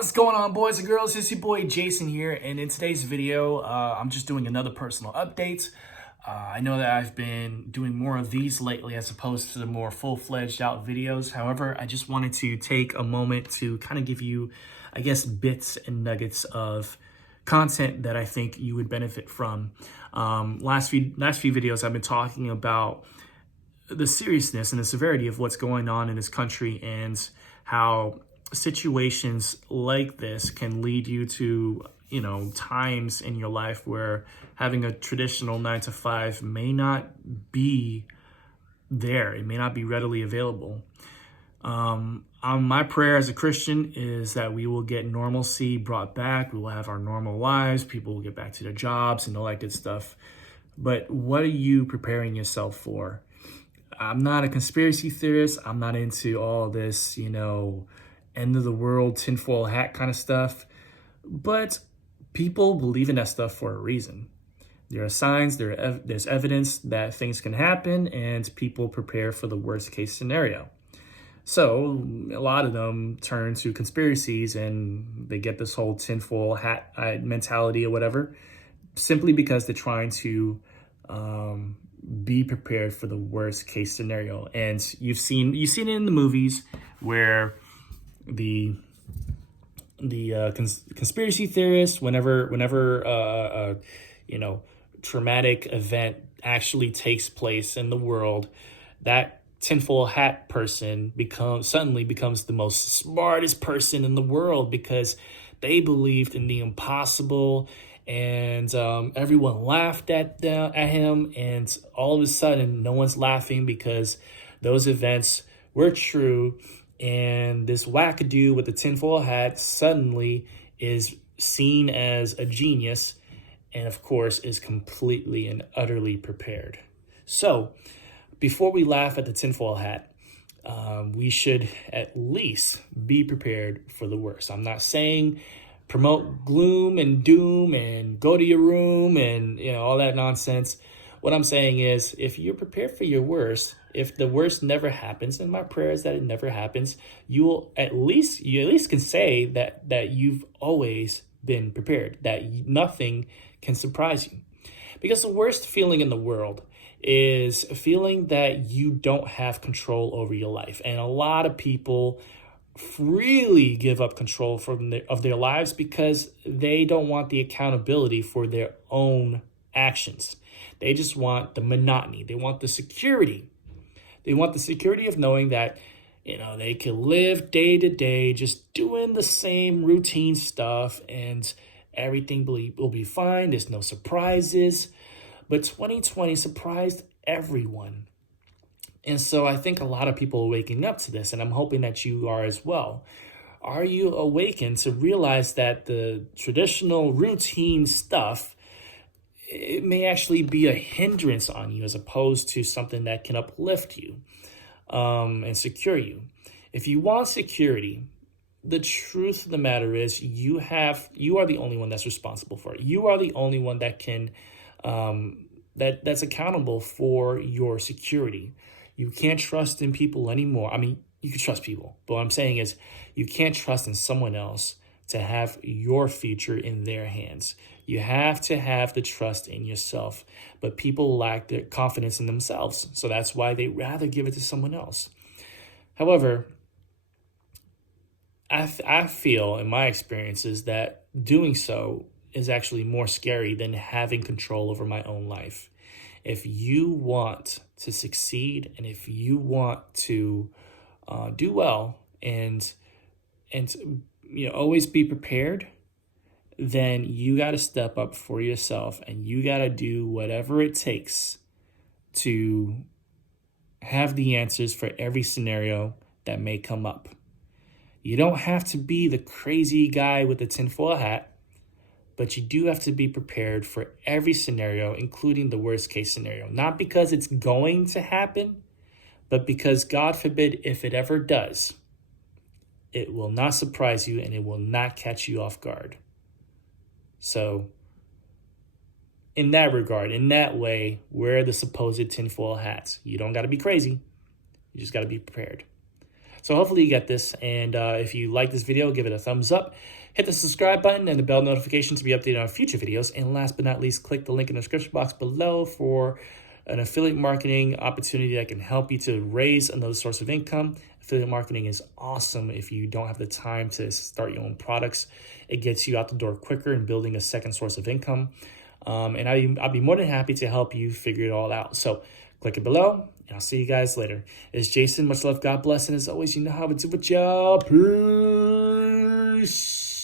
What's going on, boys and girls? It's your boy Jason here, and in today's video, I'm just doing another personal update. I know that I've been doing more of these lately as opposed to the more full-fledged out videos. However, I just wanted to take a moment to kind of give you, I guess, bits and nuggets of content that I think you would benefit from. Last few videos, I've been talking about the seriousness and the severity of what's going on in this country and how situations like this can lead you to, times in your life where having a traditional 9 to 5 may not be there. It may not be readily available. My prayer as a Christian is that we will get normalcy brought back. We will have our normal lives. People will get back to their jobs and all that good stuff. But what are you preparing yourself for? I'm not a conspiracy theorist. I'm not into all this, end of the world, tinfoil hat kind of stuff. But people believe in that stuff for a reason. There are signs, there's evidence that things can happen, and people prepare for the worst case scenario. So a lot of them turn to conspiracies and they get this whole tinfoil hat mentality or whatever, simply because they're trying to be prepared for the worst case scenario. And you've seen it in the movies where the conspiracy theorists, whenever traumatic event actually takes place in the world, that tinfoil hat person suddenly becomes the most smartest person in the world because they believed in the impossible, and everyone laughed at him, and all of a sudden no one's laughing because those events were true. And this wackadoo with the tinfoil hat suddenly is seen as a genius and, of course, is completely and utterly prepared. So before we laugh at the tinfoil hat, we should at least be prepared for the worst. I'm not saying promote gloom and doom and go to your room and all that nonsense. What I'm saying is, if you're prepared for your worst, if the worst never happens, and my prayer is that it never happens, you at least can say that you've always been prepared, that nothing can surprise you. Because the worst feeling in the world is a feeling that you don't have control over your life. And a lot of people freely give up control of their lives because they don't want the accountability for their own actions. They just want the monotony. They want the security. They want the security of knowing that, they can live day to day just doing the same routine stuff and everything will be fine. There's no surprises. But 2020 surprised everyone. And so I think a lot of people are waking up to this, and I'm hoping that you are as well. Are you awakened to realize that the traditional routine stuff, it may actually be a hindrance on you as opposed to something that can uplift you and secure you? If you want security, the truth of the matter is you are the only one that's responsible for it. You are the only one that can that's accountable for your security. You can't trust in people anymore. I mean, you can trust people, but what I'm saying is you can't trust in someone else to have your future in their hands. You have to have the trust in yourself, but people lack their confidence in themselves. So that's why they rather give it to someone else. However, I feel in my experiences that doing so is actually more scary than having control over my own life. If you want to succeed and if you want to do well and always be prepared, then you got to step up for yourself and you got to do whatever it takes to have the answers for every scenario that may come up. You don't have to be the crazy guy with the tinfoil hat, but you do have to be prepared for every scenario, including the worst case scenario. Not because it's going to happen, but because, God forbid, if it ever does, it will not surprise you and it will not catch you off guard. So in that regard, in that way, wear the supposed tinfoil hats. You don't got to be crazy. You just got to be prepared. So hopefully you get this. And if you like this video, give it a thumbs up. Hit the subscribe button and the bell notification to be updated on future videos. And last but not least, click the link in the description box below for an affiliate marketing opportunity that can help you to raise another source of income. Affiliate marketing is awesome if you don't have the time to start your own products. It gets you out the door quicker and building a second source of income. And I'll be more than happy to help you figure it all out. So click it below, and I'll see you guys later. It's Jason. Much love. God bless. And as always, you know how to do it, y'all. Peace.